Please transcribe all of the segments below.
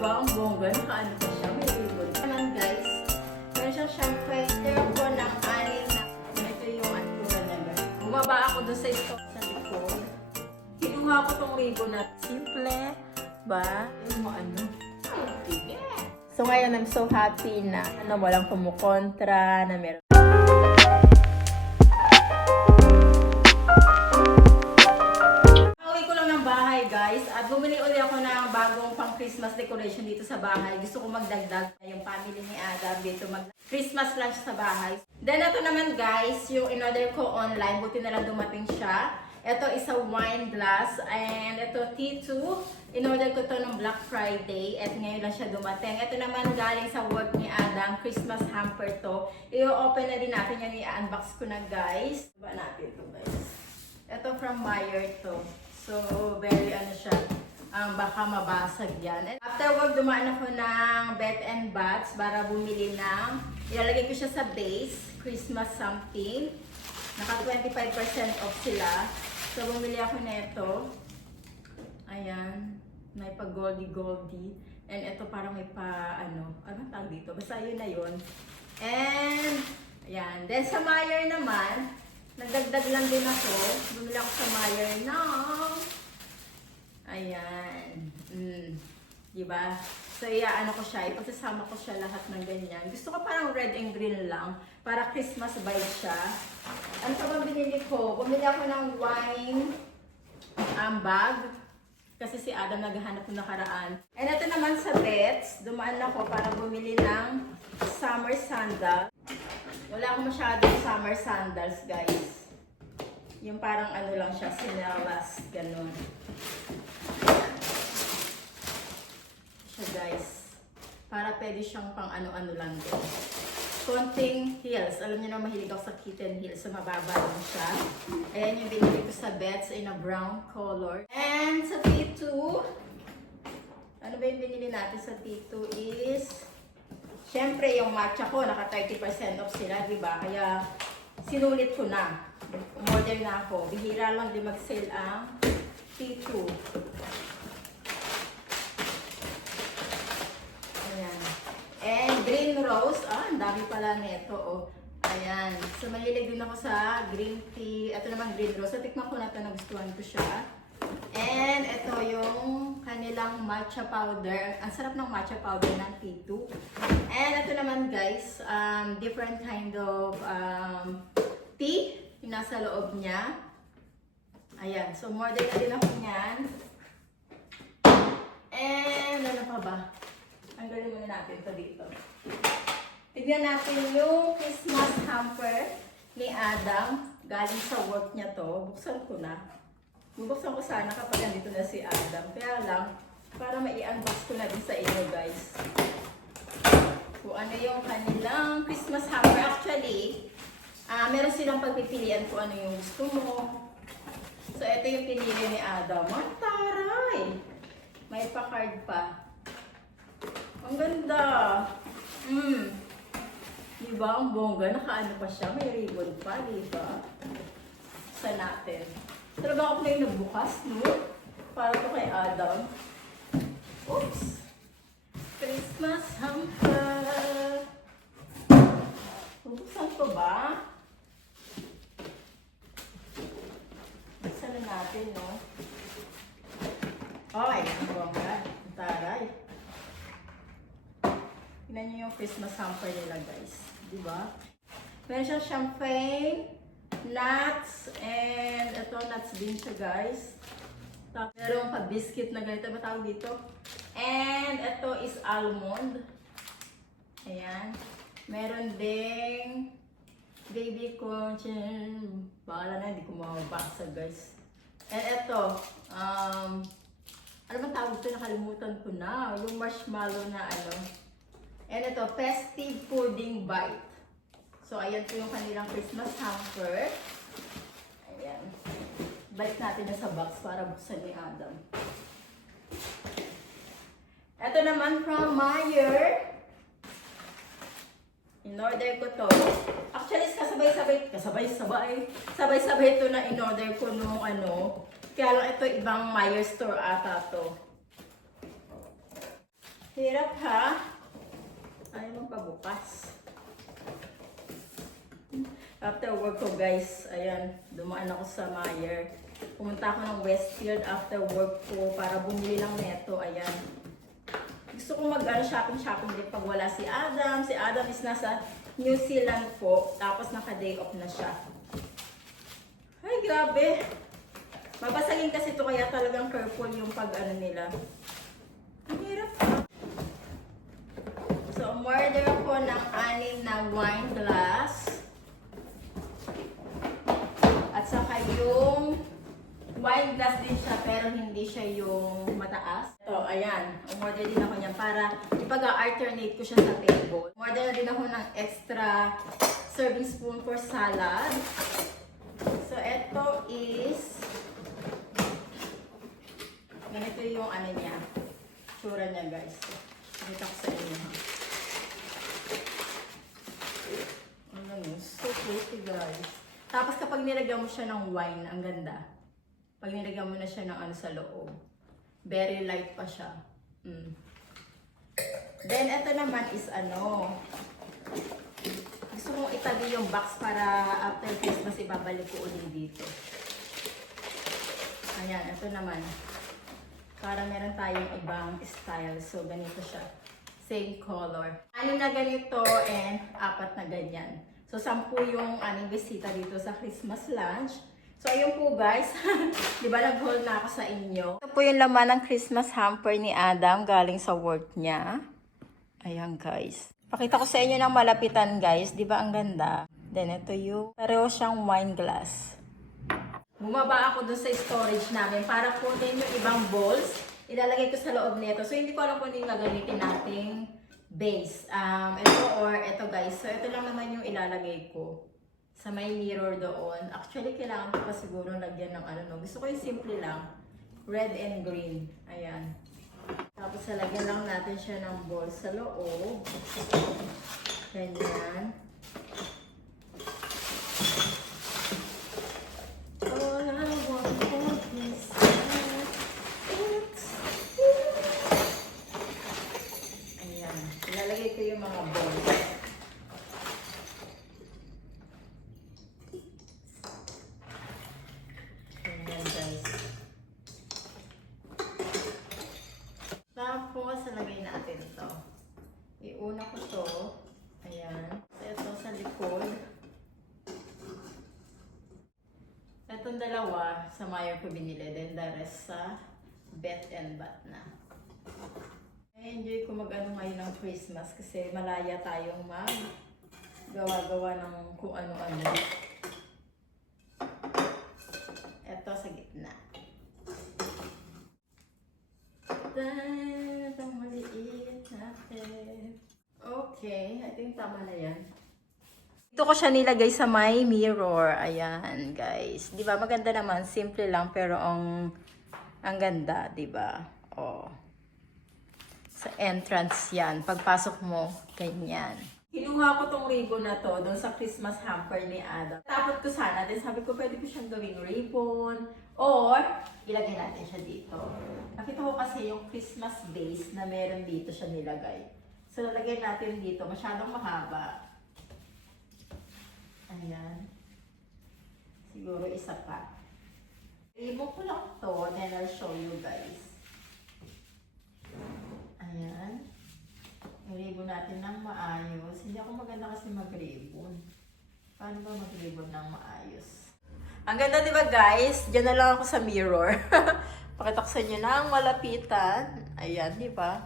Diba? Ang bongga. Nakaano pa siya. May ribbon. Naman guys, meron siyang syempre ko ng anin na ito yung antura niya guys. Bumaba ako doon sa stock sa likod. Kinuha ko tong ribbon na simple ba? Yung mga ano. So ngayon, I'm so happy na walang kumukontra, na meron. Pauwi ko lang ng bahay guys at bumili ulit ako ng bagong pang Christmas decoration dito sa bahay. Gusto ko magdagdag yung family ni Adam dito mag-Christmas lunch sa bahay. Then ito naman guys, yung in-order ko online, buti na lang dumating siya. Ito is a wine glass and ito T2. In-order ko to ng Black Friday at ngayon lang siya dumating. Ito naman galing sa work ni Adam, Christmas hamper to. I-open na din natin yan, i-unbox ko na guys. Diba natin to guys. Ito from Meyer to. So very ano siya, baka mabasag yan. And after work, dumaan ako ng Bed and Baths para bumili ng, ilalagay ko siya sa base, Christmas something. Naka 25% off sila. So, bumili ako na ito. Ayan. May pa goldie. And ito parang may pa, ano tawag dito? Basta yun na yun. And, ayan. Then sa Meyer naman, nagdagdag lang din ako. Bumili ako sa Meyer ng, ayan. Diba? So, ano ko siya, ipasasama ko siya lahat ng ganyan. Gusto ko parang red and green lang, para Christmas vibe siya. Ano pa bang binili ko? Bumili ako ng wine bag, kasi si Adam naghahanap ng nakaraan. And ito naman sa Bets, dumaan ako para bumili ng summer sandal. Wala akong masyadong summer sandals, guys. Yung parang ano lang siya, sinelas, ganun. Guys, para pwede siyang pang ano-ano lang din. Konting heels. Alam niyo na mahilig ako sa kitten heels. So mababa lang siya. Ayan yung binili ko sa Bets in a brown color. And sa T2, ano ba yung binili natin sa T2 is, syempre yung matcha ko, naka 30% off sila, diba? Kaya sinulit ko na. Umorder na ako. Bihira lang din mag-sale ang T2. And green rose, ang dami pala nito, oh. Ayan. So, mahilig din ako sa green tea. Ito naman green rose. So, tikman ko na ito, nagustuhan ko siya. And ito yung kanilang matcha powder. Ang sarap ng matcha powder ng T2. And ito naman guys, different kind of tea yung nasa loob niya. Ayan. So, order na din ako niyan. And ano pa ba? Tanggalin muna natin ito dito. Tignan natin yung Christmas hamper ni Adam. Galing sa work niya to. Buksan ko na. Bubuksan ko sana kapag nandito na si Adam. Kaya lang, para mai-unbox ko na din sa inyo guys. Kung ano yung kanilang Christmas hamper. Actually, meron silang pagpipilian kung ano yung gusto mo. So, ito yung pinili ni Adam. Ang taray! May pa-card pa. Ang ganda. Diba? Ang bongga. Nakaano pa siya. May ribbon pa. Diba? Sa natin. Talaga ako na yung nagbukas, no? Para to kay Adam. Oops! Christmas hamper. Bubuksan ko ba? Buksan na natin, no? Ay, ang bongga. Ang taray. Tignan nyo yung Christmas hamper nila guys. Diba? Meron siyang champagne, nuts, and ito nuts din siya guys. Meron pa biscuit na ganito. Ba tawag dito? And ito is almond. Ayan. Meron ding baby corn. Bahala na, hindi ko mababasa guys. And ito, ano ba tawag ito? Nakalimutan ko na. Yung marshmallow na ano. And ito, festive pudding bite. So, ayan po yung kanilang Christmas hamper. Ayan. Balik natin na sa box para buksan ni Adam. Ito naman from Meyer. In-order ko to. Actually, kasabay-sabay ito na in-order ko nung ano. Kaya lang ito ibang Meyer store ata to. after work ko guys, ayan, dumaan ako sa Meijer. Pumunta ako ng Westfield after work ko para bumili lang neto, ayan. Gusto ko shopping din pag wala si Adam. Si Adam is nasa New Zealand po, tapos naka-day off na siya. Ay, grabe. Babasagin kasi ito kaya talagang careful yung nila. Ang hirap. So, umorder ako ng 6 na wine glass. At saka yung wine glass din siya pero hindi siya yung mataas. Ito, ayan. Umorder din ako niyan para ipag-alternate ko siya sa table. Umorder na din ako ng extra serving spoon for salad. So, ito is ganito yung niya. Tsura niya guys. Nakita ko sa inyo ha. So pretty guys. Tapos kapag nilagyan mo siya ng wine, ang ganda. Pag nilagyan mo na siya ng sa loob. Very light pa siya. Then ito naman is gusto kong itabi yung box para after Christmas ibabalik ko ulit dito. Ayan, ito naman. Para meron tayong ibang style. So ganito siya. Same color. 6 na ganito and 4 na ganyan. So, 10 yung bisita dito sa Christmas lunch. So, ayun po guys. Di ba nag-haul na ako sa inyo? Ito po yung laman ng Christmas hamper ni Adam galing sa work niya. Ayan guys. Pakita ko sa inyo ng malapitan guys. Di ba ang ganda? Then, ito yung pareho siyang wine glass. Bumaba ako dun sa storage namin para kunin yung ibang bowls. Ilalagay ko sa loob nito. So, hindi ko alam kung yung gagamitin nating base. Ito guys. So, ito lang naman yung ilalagay ko sa may mirror doon. Actually, kailangan ko pa siguro lagyan ng Gusto ko yung simple lang. Red and green. Ayan. Tapos, lagyan lang natin siya ng ball sa loob. Ganyan. Ilalagay ko yung mga balls. Ayan guys. Tapos, lagay natin ito. Iuna ko to. Ayan. Ito sa likod. Itong dalawa sa Meijer ko binili. Then the rest sa Bed and Bath na. Enjoy ko mag-ano ngayon ng Christmas kasi malaya tayong gawa-gawa ng kung ano-ano. Ito sa gitna. Itong maliit natin. Okay, I think tama na yan. Ito ko siya nilagay sa my mirror. Ayan, guys. Di ba maganda naman? Simple lang pero ang ganda, di ba? Oh. Sa entrance yan. Pagpasok mo, ganyan. Kinuha ko tong ribbon na to doon sa Christmas hamper ni Adam. Tapos ko sana, then sabi ko pwede ko siyang gawing ribbon or ilagay natin siya dito. Nakita ko kasi yung Christmas base na meron dito siya nilagay. So lalagyan natin dito, masyadong mahaba. Ayan. Siguro isa pa. Ribbon ko lang to, then I'll show you guys. Ayan. I-ribbon natin ng maayos. Hindi ako maganda kasi mag-ribbon. Paano ba mag-ribbon ng maayos? Ang ganda diba guys? Diyan na lang ako sa mirror. Pakita ko sa inyo ng malapitan. Ayan, diba?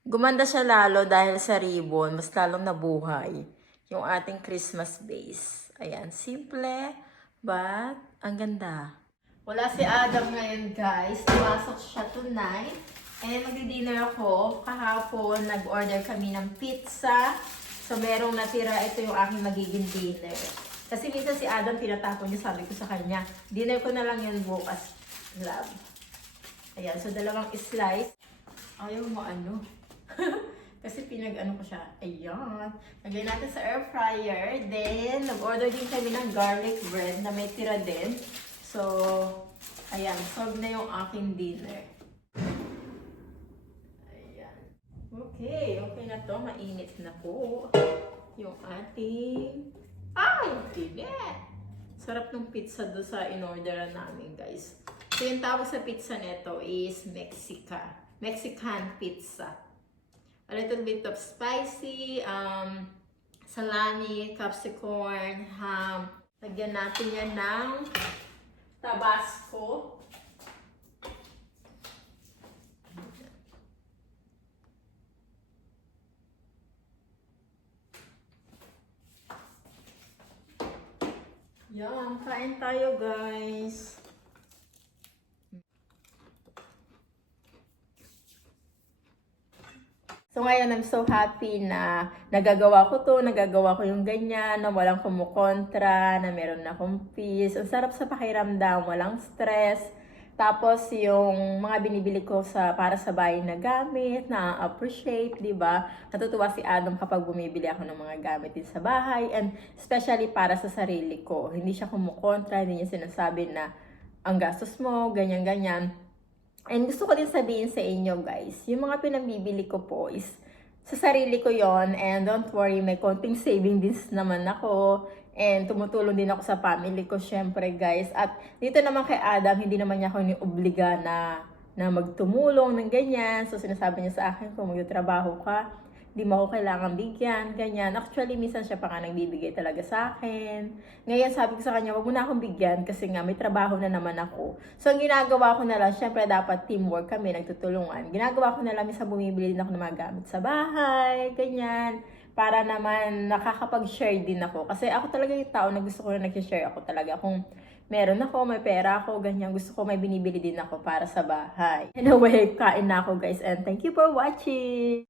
Gumanda siya lalo dahil sa ribbon. Mas lalong nabuhay yung ating Christmas base. Ayan, simple. But, ang ganda. Wala si Adam ngayon guys. Pumasok siya tonight. And magdi-dinner ako. Kahapon, nag-order kami ng pizza. So, merong natira. Ito yung aking magiging dinner. Kasi minsan si Adam, pinatapon niya, sabi ko sa kanya, dinner ko na lang yun bukas, love. Ayan, so dalawang slice. Ayaw mo Kasi pinag-ano ko siya. Ayan. Lagay natin sa air fryer. Then, nag-order din kami ng garlic bread na may tira din. So, ayan. Solve na yung aking dinner. Okay, okay na to. Mainit na po yung ating Ay, tinit! Sarap ng pizza do sa in-orderan namin, guys. So, yung tawag sa pizza nito is Mexican pizza. A little bit of spicy, salami, capsicum, ham. Lagyan natin yan ng Tabasco. Yan, kain tayo guys. So ngayon, I'm so happy na nagagawa ko to, nagagawa ko yung ganyan, na walang kumukontra, na meron na akong peace. Ang sarap sa pakiramdam, walang stress. Tapos yung mga binibili ko para sa bahay na gamit, na-appreciate, di ba? Natutuwa si Adam kapag bumibili ako ng mga gamit din sa bahay. And especially para sa sarili ko. Hindi siya kumukontra, hindi niya sinasabi na ang gastos mo, ganyan-ganyan. And gusto ko din sabihin sa inyo guys, yung mga pinambibili ko po is sa sarili ko yon, and don't worry, may konting saving din naman ako, and tumutulong din ako sa family ko syempre guys. At dito naman kay Adam, hindi naman niya ako niobliga na magtumulong ng ganyan. So sinasabi niya sa akin, kung magtatrabaho ka, di mo ako kailangan bigyan, ganyan. Actually, minsan siya pa nga nagbibigay talaga sa akin. Ngayon, sabi ko sa kanya, wag mo na akong bigyan kasi nga may trabaho na naman ako. So, ang ginagawa ko na lang, syempre dapat teamwork kami, nagtutulungan. Ginagawa ko na lang, minsan bumibili din ako ng mga gamit sa bahay, ganyan. Para naman nakakapag-share din ako. Kasi ako talaga yung tao na gusto ko na nag-share ako talaga. Kung meron ako, may pera ako, ganyan. Gusto ko may binibili din ako para sa bahay. Anyway, kain na ako guys. And thank you for watching!